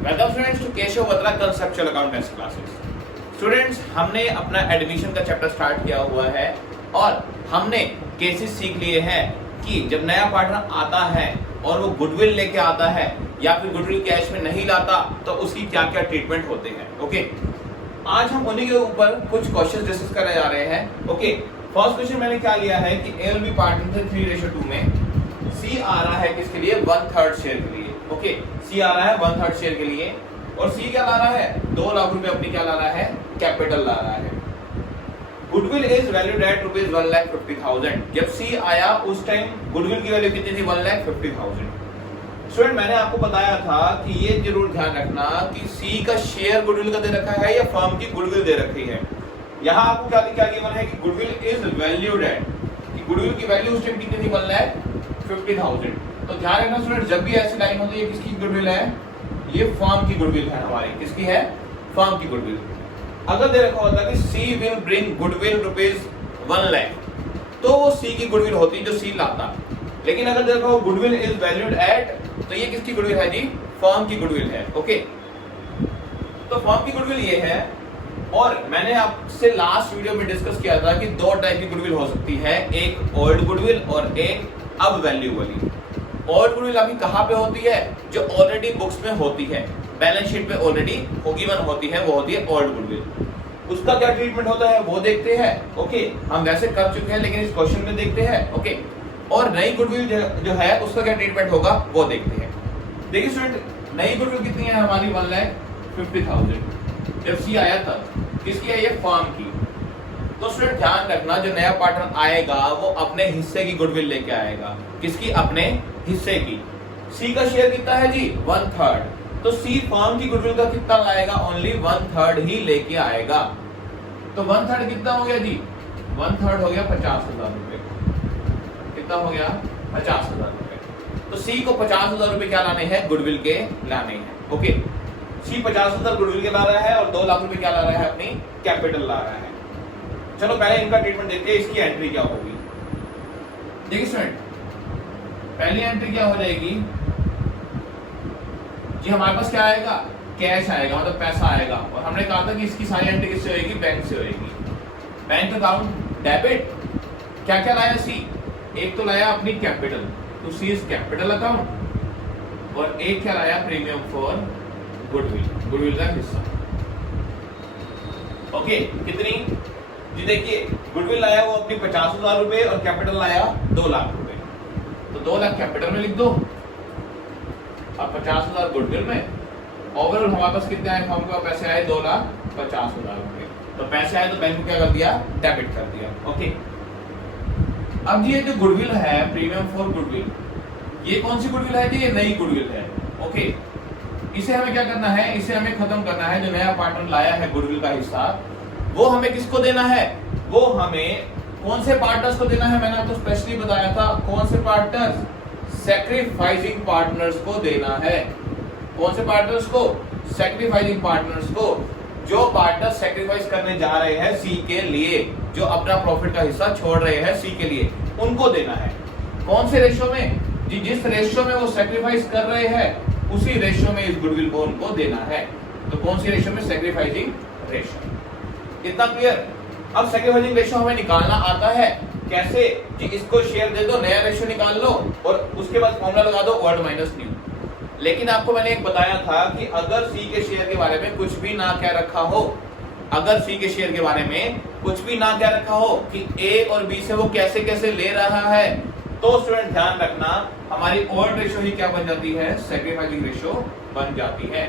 Welcome students to Keshav Batra conceptual accountancy classes. Students, हमने अपना admission का चैप्टर स्टार्ट किया हुआ है और हमने केसेस सीख लिए हैं कि जब नया पार्टनर आता है और वो गुडविल लेके आता है या फिर गुडविल कैश में नहीं लाता तो उसकी क्या क्या ट्रीटमेंट होते हैं। ओके, आज हम उन्हीं के ऊपर कुछ क्वेश्चन डिस्कस करने जा रहे हैं। ओके, फर्स्ट क्वेश्चन मैंने क्या लिया है कि ए और बी पार्टनर थे 3:2 में। सी आ रहा है किसके लिए? 1/3 शेयर के लिए। ओके, सी आ रहा है 1/3 शेयर के लिए और सी क्या ला रहा है? 2 लाख रुपए अपनी क्या ला रहा है? कैपिटल ला रहा है। Goodwill is valued at ₹1,50,000। जब सी आया उस टाइम गुडविल की वैल्यू कितनी थी? 1,50,000। स्टूडेंट, मैंने आपको बताया था कि ये जरूर ध्यान रखना कि सी का शेयर गुडविल का दे रखा है या फर्म की गुडविल दे रखी है। यहाँ आपको क्या गिवन है कि गुडविल इज वैल्यूड एट, कि गुडविल की वैल्यू उस टाइम कितनी थी? 1,50,000। तो ध्यान रखना स्टूडेंट, जब भी ऐसी लाइन होती है किसकी गुडविल है? ये फर्म की गुडविल है हमारी। किसकी है? फर्म की गुडविल। अगर दे रखा होता कि सी विल ब्रिंग गुडविल ₹1 लाख, तो वो सी की गुडविल होती जो सी लाता। लेकिन अगर दे रखा हो गुडविल इज वैल्यूड एट, तो ये किसकी गुडविल है जी? फर्म की गुडविल है। ओके, तो फर्म की गुडविल ये है। और मैंने आपसे लास्ट वीडियो में डिस्कस किया था कि 2 टाइप की गुडविल हो सकती है, एक ओल्ड गुडविल और एक अब वैल्यू वाली। ओल्ड गुडविल आपकी कहाँ पे होती है? जो ऑलरेडी बुक्स में होती है, बैलेंस शीट पे ऑलरेडी गिवन होती है, वो होती है ओल्ड गुडविल। उसका क्या ट्रीटमेंट होता है वो देखते हैं। ओके, हम वैसे कर चुके हैं लेकिन इस क्वेश्चन में देखते हैं। ओके, और नई गुडविल जो है उसका क्या ट्रीटमेंट होगा वो देखते हैं। देखिए स्टूडेंट, नई गुडविल कितनी है हमारी? 1,50,000। जब सी आया था किसकी है? ये फर्म की। तो स्टूडेंट ध्यान रखना, जो नया पार्टनर आएगा वो अपने हिस्से की गुडविल लेके आएगा। किसकी? अपने हिस्से की। सी का शेयर कितना है जी? 1/3। तो सी फर्म की गुडविल का कितना लाएगा? ओनली 1/3 ही लेके आएगा। तो 1/3 कितना हो गया जी? 1/3 हो गया 50,000 रुपए। कितना हो गया? 50,000 रुपए। तो सी को 50,000 रुपए क्या लाने हैं? गुडविल के लाने हैं। ओके, सी 50,000 गुडविल के ला रहा है और 2 लाख रुपए क्या ला रहा है? अपनी कैपिटल ला रहा है। चलो पहले इनका ट्रीटमेंट देखते हैं, इसकी एंट्री क्या होगी। देखिए स्टूडेंट, पहली एंट्री क्या हो जाएगी जी? हमारे पास क्या आएगा? कैश आएगा, मतलब पैसा आएगा। और हमने कहा था कि इसकी सारी एंट्री किससे होगी? बैंक से होगी। Bank account debit. क्या क्या लाया सी? एक तो लाया अपनी कैपिटल, तो सी इज कैपिटल अकाउंट। और एक क्या लाया? प्रीमियम फॉर गुडविल, गुडविल का हिस्सा। ओके, कितनी जी? देखिए, गुडविल लाया वो अपनी 50,000 रुपए और कैपिटल लाया 2 लाख रुपए। तो 2 लाख कैपिटल में लिख दो, अब 50,000 गुडविल में। ओवरऑल हमारे पास कितने आए? फर्म को पैसे आए 2,50,000 रुपए। तो पैसे आए तो बैंक को क्या कर दिया? डेबिट कर दिया। ओके, अब ये जो गुडविल है प्रीमियम फॉर गुडविल, ये कौन सी गुडविल है जी? ये नई गुडविल है। ओके, इसे हमें क्या करना है? इसे हमें खत्म करना है। जो नया पार्टनर लाया है गुडविल का हिस्सा, वो हमें किसको देना है? वो हमें कौन से पार्टनर्स को देना है? मैंने आपको स्पेशली बताया था। कौन से पार्टनर्स? सैक्रिफाइसिंग पार्टनर्स को देना है। कौन से पार्टनर्स को? सैक्रिफाइसिंग पार्टनर्स को। जो पार्टनर सैक्रिफाइस करने जा रहे हैं सी के लिए, जो अपना प्रॉफिट का हिस्सा छोड़ रहे हैं सी के लिए, उनको देना है। कौन से रेशियो में जी? जिस रेशियो में वो सैक्रिफाइस कर रहे हैं उसी रेशियो में इस गुडविल को उनको देना है। तो कौन सी रेशियो में? Sacrificing ratio. इतना क्लियर? अब सैक्रिफाइसिंग रेशियो हमें निकालना आता है। कैसे जी? इसको शेयर दे दो, नया रेशियो निकाल लो और उसके बाद फॉर्मूला लगा दो ओल्ड माइनस न्यू। लेकिन आपको मैंने एक बताया था कि अगर सी के शेयर के बारे में कुछ भी ना क्या रखा हो, अगर सी के शेयर के बारे में कुछ भी ना क्या रखा हो कि ए और बी से वो कैसे कैसे ले रहा है, तो स्टूडेंट ध्यान रखना, हमारी ओल्ड रेशियो ही क्या बन जाती है? सैक्रिफाइसिंग रेशियो बन जाती है।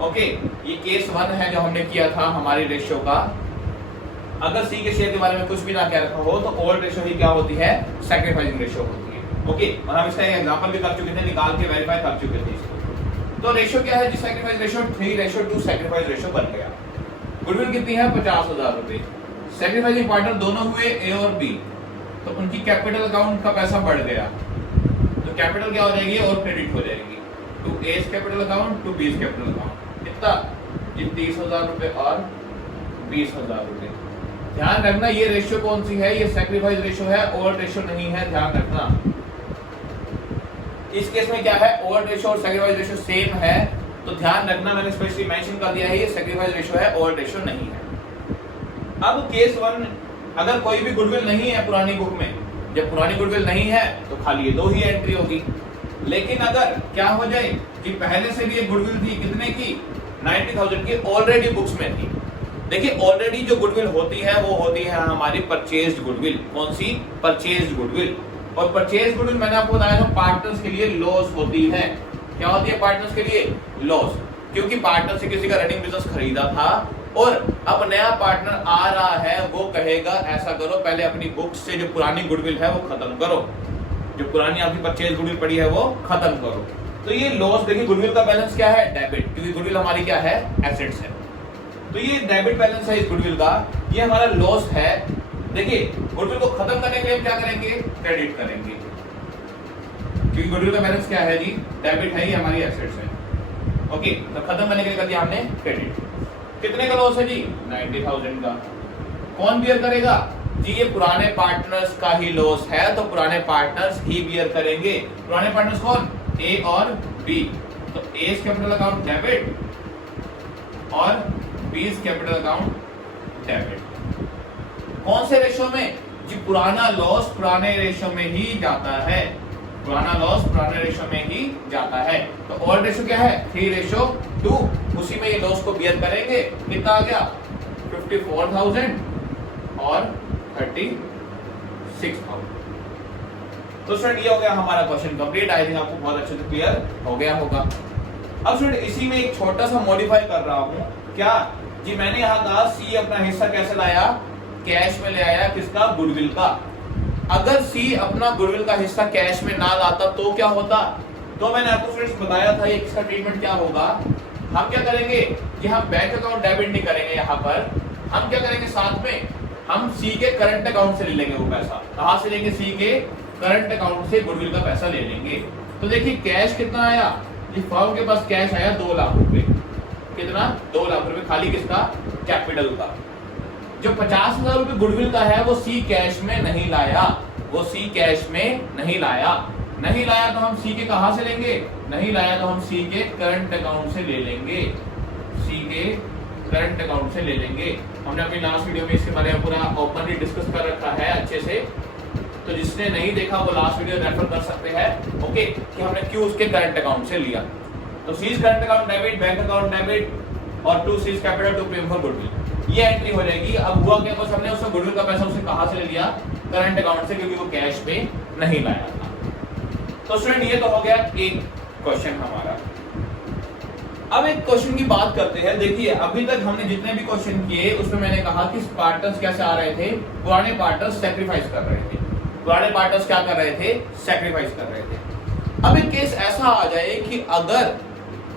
ओके, ये केस 1 है जो हमने किया था हमारी रेशियो का। अगर सी के शेयर के बारे में कुछ भी ना क्या रखा हो तो ओल्ड रेशियो ही क्या होती है? सैक्रिफाइसिंग रेशियो होती है। ओके, और हम इसका एग्जांपल भी कर चुके थे, निकाल के वेरीफाई कर चुके थे इसको। तो रेशियो क्या है जी? सैक्रिफाइस रेशियो 3:2 सैक्रिफाइस रेशियो बन गया। गुडविल कितनी है? 50,000 रुपए। सैक्रिफाइसिंग पार्टनर दोनों हुए ए और बी, तो उनकी कैपिटल अकाउंट का पैसा बढ़ गया। तो कैपिटल क्या हो जाएगी? और क्रेडिट हो जाएगी to A's capital account to B's capital account. कितना जी? 30,000 रुपए और 20,000 रुपए। ध्यान रखना, ये रेशियो कौन सी है? ये सैक्रिफाइस रेशियो है, ओल्ड रेशियो नहीं है। ध्यान रखना, इस केस में क्या है, ओवर रेशियो और सैक्रिफाइस रेशियो सेम है, तो ध्यान रखना मैंने स्पेशली मेंशन कर दिया है ये सैक्रिफाइस रेशियो है, ओवर रेशियो नहीं है। अब केस 1, अगर कोई भी गुडविल नहीं है पुरानी बुक में, जब पुरानी गुडविल नहीं है तो खाली ये 2 ही एंट्री होगी। लेकिन अगर क्या हो जाए कि पहले से भी ये गुडविल थी, कितने की, 90,000 की, ऑलरेडी बुक्स में थी। देखिए ऑलरेडी जो गुडविल होती है वो होती है हमारी परचेज्ड गुडविल। कौन सी, परचेज्ड गुडविल। और परचेज्ड गुडविल मैंने आपको बताया था पार्टनर्स के लिए लॉस होती है। क्या होती है पार्टनर्स के लिए, लॉस, क्योंकि पार्टनर से किसी का रनिंग बिजनेस खरीदा था और अब नया पार्टनर आ रहा है, वो कहेगा ऐसा करो पहले अपनी बुक्स से जो पुरानी गुडविल है वो खत्म करो, जो पुरानी आपकी परचेज गुडविल पड़ी है वो खत्म करो। तो ये लॉस, देखिए गुडविल का बैलेंस क्या है, डेबिट, क्योंकि गुडविल हमारी क्या है, एसेट्स है। तो ये डेबिट बैलेंस है इस गुडविल का, ये हमारा लॉस है। देखिए गुडविल को खत्म करने के लिए क्या करेंगे, क्रेडिट करेंगे, क्योंकि गुडविल का बैलेंस क्या है जी, डेबिट है, ये हमारी एसेट्स है। ओके, तो खत्म करने के लिए कर दिया हमने क्रेडिट। कितने का लॉस है जी, 90,000 का। कौन बियर करेगा जी, ये पुराने पार्टनर्स का ही लॉस है, तो पुराने पार्टनर्स ही बियर करेंगे। पुराने पार्टनर्स कौन, ए और बी। तो ए कैपिटल अकाउंट डेबिट और बी कैपिटल अकाउंट डेबिट। कौन से रेशियो में जी, पुराना लॉस पुराने रेशियो में ही जाता है, पुराना लॉस पुराने रेशियो में ही जाता है। तो ओल्ड रेशियो क्या है, 3:2, उसी में ये लॉस को बियर करेंगे। कितना आ गया, 54,000 और 36,000। तो स्टूडेंट ये हो गया हमारा क्वेश्चन कंप्लीट। आई थिंक आपको बहुत अच्छे से क्लियर हो गया होगा। अब स्टूडेंट इसी में एक छोटा सा मॉडिफाई कर रहा हूं, क्या जी, मैंने यहाँ कहा सी अपना हिस्सा कैसे लाया, कैश में ले आया, किसका, गुडविल का। अगर सी अपना गुडविल का हिस्सा कैश में ना लाता तो क्या होता, तो मैंने आपको स्टूडेंट्स बताया था ये इसका ट्रीटमेंट क्या होगा। हम क्या करेंगे कि हम बैंक अकाउंट डेबिट नहीं करेंगे, यहाँ पर हम क्या करेंगे, साथ में हम सी के करंट अकाउंट से ले लेंगे वो पैसा। कहां से लेंगे, सी के करंट अकाउंट से गुडविल का पैसा ले लेंगे। तो देखिए कैश कितना आया, ये फर्म के पास कैश आया 2 लाख रुपए। कितना, 2 लाख रुपए, खाली किसका, कैपिटल का। जो 50,000 रुपए गुडविल का है वो सी कैश में नहीं लाया, वो सी कैश में नहीं लाया। नहीं लाया तो हम सी के कहां से लेंगे, नहीं लाया तो हम सी के करंट अकाउंट से ले लेंगे, सी के करंट अकाउंट से ले लेंगे। हमने अपनी लास्ट वीडियो में इसके बारे में पूरा ओपनली डिस्कस कर रखा है अच्छे से, तो जिसने नहीं देखा वो लास्ट वीडियो रेफर कर सकते हैं। ओके, कि हमने क्यों उसके करंट अकाउंट से लिया। तो C's current account debit, bank account debit और to C's capital to pay for goodwill, ये एंट्री हो जाएगी। अब हुआ क्या, बस हमने उससे गुडविल का पैसा उसे कहां से ले लिया, करंट अकाउंट से, क्योंकि वो कैश पे नहीं लाया था। तो स्टूडेंट ये तो हो गया एक क्वेश्चन हमारा। अब एक क्वेश्चन की बात करते हैं। देखिए अभी तक हमने जितने भी क्वेश्चन किए उसमें मैंने कहा कि पार्टनर्स कैसे आ रहे थे, पुराने पार्टनर्स सैक्रिफाइस कर रहे थे, पुराने पार्टनर्स क्या कर रहे थे, सैक्रिफाइस कर रहे थे। अब एक केस ऐसा आ जाए कि अगर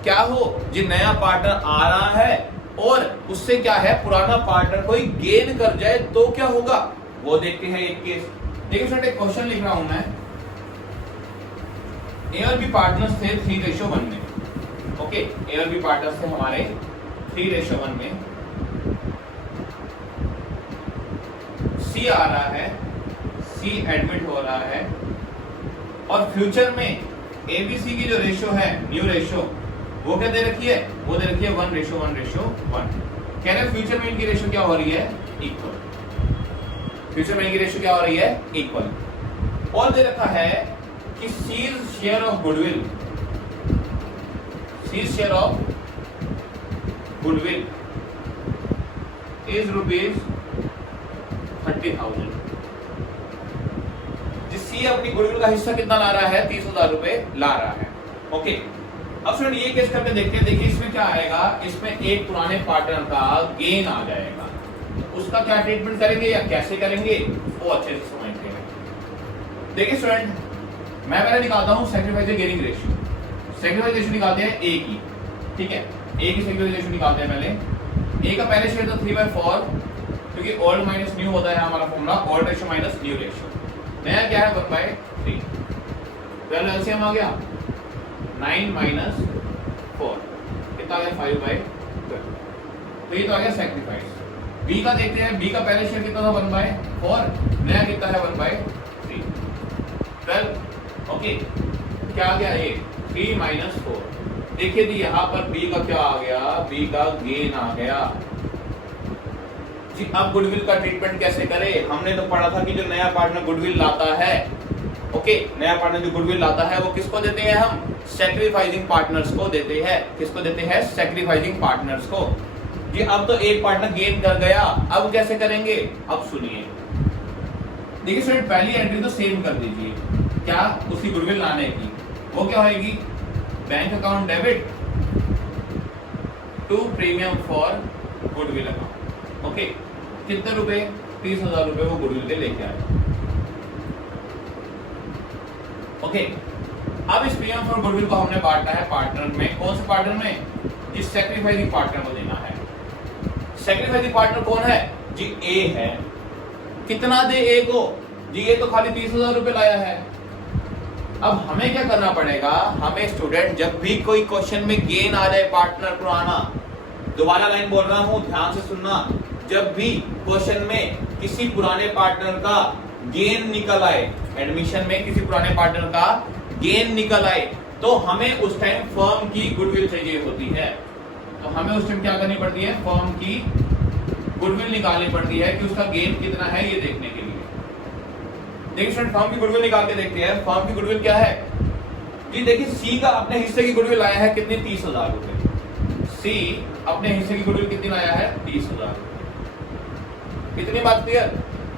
क्या हो, जो नया पार्टनर आ रहा है और उससे क्या है, पुराना पार्टनर कोई गेन कर जाए तो क्या होगा, वो देखते हैं एक केस। देखिए फ्रेंड एक क्वेश्चन लिख रहा हूं मैं। ए और बी पार्टनर्स थे 3:1 में। ओके, ए और बी पार्टनर्स थे हमारे 3:1 में। सी आ रहा है, सी एडमिट हो रहा है और फ्यूचर में एबीसी की जो रेशियो है, न्यू रेशियो, वो क्या दे रखी है, वो दे रखी है 1:1:1। कह रहे फ्यूचर में इनकी रेशियो क्या हो रही है, इक्वल। फ्यूचर में इनकी रेशियो क्या हो रही है, इक्वल। और दे रखा है कि C's share of goodwill, C's share of goodwill is ₹30,000। C अपनी गुडविल का हिस्सा कितना ला रहा है, 30,000 रुपए ला रहा है। ओके, अब फ्रेंड ये केस करके देखते हैं। देखिए इसमें क्या आएगा, इसमें एक पुराने पार्टनर का गेन आ जाएगा, उसका क्या ट्रीटमेंट करेंगे या कैसे करेंगे वो अच्छे से समझते हैं। देखिए स्टूडेंट, मैं पहले निकालता हूं sacrifice gaining ratio. Sacrifice ratio निकालते हैं ए की, ठीक है, ए की सैक्रिफाइस रेशियो निकालते हैं पहले। ए का पहले शेयर था 3/4, क्योंकि ओल्ड माइनस न्यू होता है हमारा formula, old ratio minus new ratio. नया क्या है 1/3, पहले एलसीएम आ गया 9 - 4, कितना आ गया 5/12। तो ये तो आ गया सैक्रिफाइस। बी का देखते हैं, बी का पहले शेयर कितना था 1/4, नया कितना है 1/3, 12। ओके, क्या आ गया ये 3 माइनस 4। देखिए जी यहाँ पर बी का क्या आ गया, बी का गेन आ गया जी। अब गुडविल का ट्रीटमेंट कैसे करें? हमने तो पढ़ा था कि जो नया पार्टनर गुडविल लाता है, ओके, नया पार्टनर जो गुडविल लाता है वो किसको देते हैं? हम सैक्रिफाइसिंग पार्टनर्स को देते हैं। किसको देते हैं? सैक्रिफाइसिंग पार्टनर्स को जी। अब तो एक पार्टनर गेन कर गया, अब कैसे करेंगे? अब सुनिए, देखिए स्टूडेंट, पहली एंट्री तो सेम कर दीजिए, क्या? उसकी गुडविल लाने की। वो क्या होगी? Bank account debit to premium for goodwill account, okay. कितने रुपए? 30,000 रुपए वो गुडविल के लेके आए, ओके। अब इस प्रीमियम फॉर गुडविल को हमने बांटना है पार्टनर में। कौन से पार्टनर में? जिस सैक्रिफाइसिंग पार्टनर को देना है। सैक्रिफाइसिंग पार्टनर कौन है जी? ए है। कितना दे ए को जी? ये तो खाली 30,000 रुपए लाया है। अब हमें क्या करना पड़ेगा? हमें स्टूडेंट जब भी कोई क्वेश्चन में गेन आ जाए पार्टनर पुराना, दोबारा लाइन बोल रहा हूं, ध्यान से सुनना, जब भी क्वेश्चन में किसी पुराने पार्टनर का गेन निकल आए, एडमिशन में किसी पुराने पार्टनर का गेन निकल आए, तो हमें उस टाइम फर्म की गुडविल चाहिए होती है। तो हमें उस टाइम क्या करनी पड़ती है? फर्म की गुडविल निकालनी पड़ती है कि उसका गेन कितना है ये देखने के लिए। देखिए स्टूडेंट, फर्म की गुडविल निकाल के देखते हैं। फर्म की गुडविल क्या है जी? देखिए सी का अपने हिस्से की गुडविल आया है कितनी? 30,000 रुपए। सी अपने हिस्से की गुडविल कितनी लाया है? 30,000। इतनी बात क्लियर?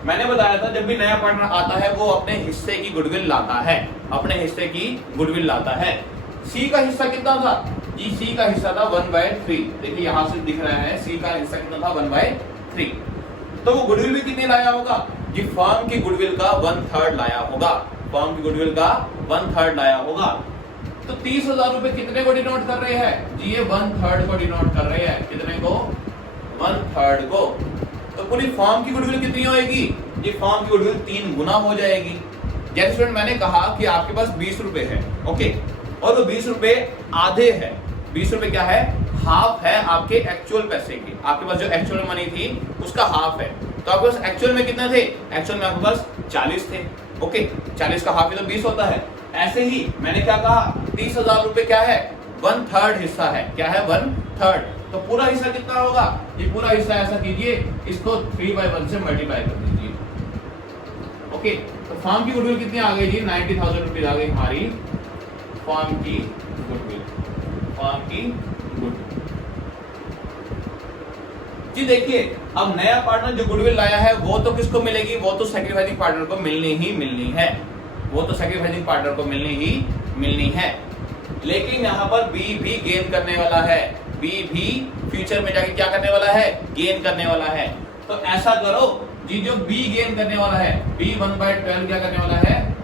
मैंने बताया था जब भी नया पार्टनर आता है वो अपने हिस्से की गुडविल लाता है, अपने हिस्से की गुडविल लाता है। सी का हिस्सा कितना था जी? सी का हिस्सा था 1/3। देखिए यहां से दिख रहा है सी का हिस्सा कितना था? 1/3। तो वो गुडविल भी कितनी लाया होगा जी? फर्म की गुडविल का 1/3 लाया होगा। फर्म की गुडविल का 1/3 लाया होगा। तो 30,000 रुपए कितने को डिनोट कर रहे हैं जी? ये 1/3 को डिनोट कर रहे हैं। कितने को? 1/3 को। तो पूरी फर्म की गुडविल कितनी होगी जी? फर्म की गुडविल 3 गुना हो जाएगी। जैसे स्टूडेंट मैंने कहा कि आपके पास 20 रुपए है, ओके, और वो 20 रुपए आधे है। 20 रुपए क्या है? हाफ है आपके एक्चुअल पैसे की। आपके पास जो एक्चुअल मनी थी उसका हाफ है। तो आपके पास एक्चुअल में कितने थे? एक्चुअल में आपके पास 40 थे, ओके। 40 का हाफ ही तो 20 होता है। ऐसे ही मैंने क्या कहा? 30,000 रुपए क्या है? 1/3 हिस्सा है। क्या है? 1/3। तो पूरा हिस्सा कितना होगा? ये पूरा हिस्सा ऐसा कीजिए, इसको 3/1 से मल्टीप्लाई कर दीजिए, ओके। तो फर्म की गुडविल कितनी आ गई जी? 90,000 रुपीज आ गई हमारी फर्म की गुडविल। फर्म की गुडविल जी। देखिए अब नया पार्टनर जो गुडविल लाया है वो तो किसको मिलेगी? वो तो सैक्रिफाइसिंग पार्टनर को मिलनी ही मिलनी है। वो तो सैक्रिफाइसिंग पार्टनर को मिलनी ही मिलनी है। लेकिन यहाँ पर बी भी गेन करने वाला है। बी भी फ्यूचर में जाके क्या करने वाला है? गेन करने वाला है। तो ऐसा करो जी, जो बी गेन करने वाला है, बी 1/12 क्या करने वाला है?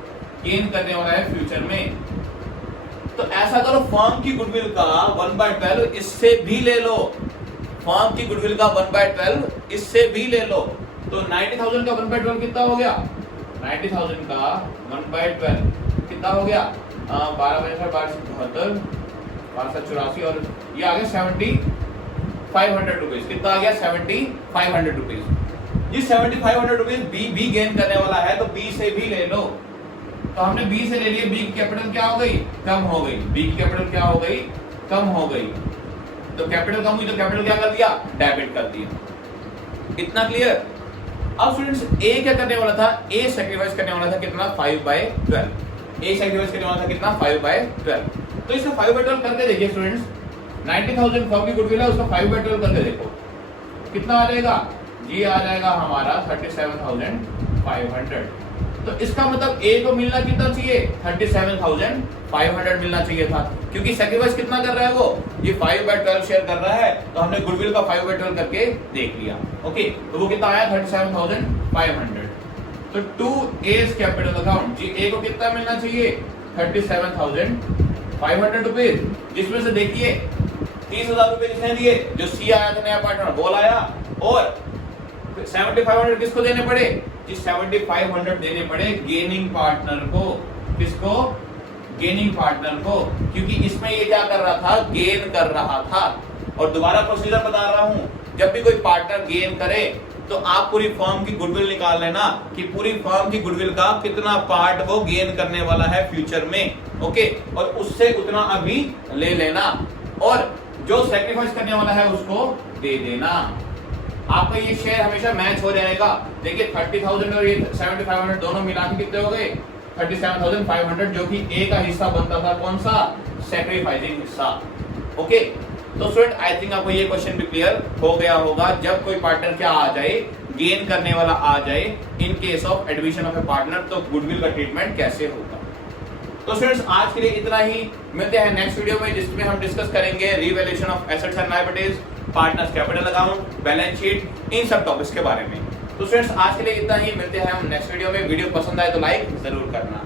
गेन करने वाला है फ्यूचर में। तो ऐसा करो, फर्म की गुडविल का 1/12 इससे भी ले लो। फर्म की गुडविल का 1/12 इससे भी ले लो। तो 90,000 का 1/12 कितना हो गया? 90,000 का 1/12 कितना हो गया? 12/12 12/74 और ये आ गया 7,500 रुपीज। कितना आ गया? 7,500 रुपीज जी। 7,500 रुपीज बी गेन करने वाला है, तो बी से भी ले लो। तो हमने बी से ले लिए, बी की कैपिटल क्या हो गई? कम हो गई। बी की कैपिटल क्या हो गई? कम हो गई। तो कैपिटल कम हुई तो कैपिटल क्या कर दिया? डेबिट कर दिया। इतना क्लियर? अब स्टूडेंट्स ए क्या करने वाला था? ए सैक्रिफाइस करने वाला था कितना? 5/12। ए सैक्रिफाइस करने वाला था कितना? 5/12। तो इसका 5/12 करके देखिए स्टूडेंट्स, 90,000 फर्म की गुडविल है, उसका 5/12 करके देखो कितना आ जाएगा जी? आ जाएगा हमारा 37,500। तो इसका मतलब ए को मिलना कितना चाहिए? 37,500 मिलना चाहिए था, क्योंकि सैक्रिफाइस कितना कर रहा है वो? ये 5/12 शेयर कर रहा है। तो हमने गुडविल का 5/12 करके देख लिया, ओके। तो वो कितना आया? 37,500। तो टू एज कैपिटल अकाउंट जी, ए को कितना मिलना चाहिए? 37,500 रुपीज, जिसमें से देखिए 30,000 रुपए किसने दिए? जो सी आया था नया पार्टनर, वो लाया। और 7,500 किसको देने पड़े जी? 7,500 देने पड़े गेनिंग पार्टनर को। किसको? गेनिंग पार्टनर को, क्योंकि इसमें ये क्या कर रहा था? गेन कर रहा था। और दोबारा प्रोसीजर बता रहा हूं, जब भी कोई पार्टनर गेन करे तो आप पूरी फर्म की गुडविल निकाल लेना कि पूरी फर्म की गुडविल का कितना पार्ट वो गेन करने वाला है फ्यूचर में। ओके, और उससे उतना अभी ले लेना और जो सेक्रीफाइस करने वाला है उसको दे देना। आपका ये शेयर हमेशा मैच हो जाएगा। देखिए 30,000 और ये 7,500 दोनों मिला के कितने हो गए 37,500, जो कि ए का हिस्सा बनता था, कौन सा, सेक्रीफाइसिंग हिस्सा। ओके, तो स्टूडेंट आई थिंक आपको ये क्वेश्चन भी क्लियर हो गया होगा। जब कोई पार्टनर क्या आ जाए, गेन करने वाला आ जाए in case of admission of A partner, तो गुडविल का ट्रीटमेंट कैसे होगा। तो स्टूडेंट्स आज के लिए इतना ही, मिलते हैं नेक्स्ट वीडियो में जिसमें हम डिस्कस करेंगे revaluation of assets and liabilities, partners capital account, balance sheet, इन सब टॉपिक्स के बारे में। तो स्टूडेंट्स आज के लिए इतना ही, मिलते हैं हम नेक्स्ट वीडियो में। वीडियो पसंद आए तो लाइक जरूर करना।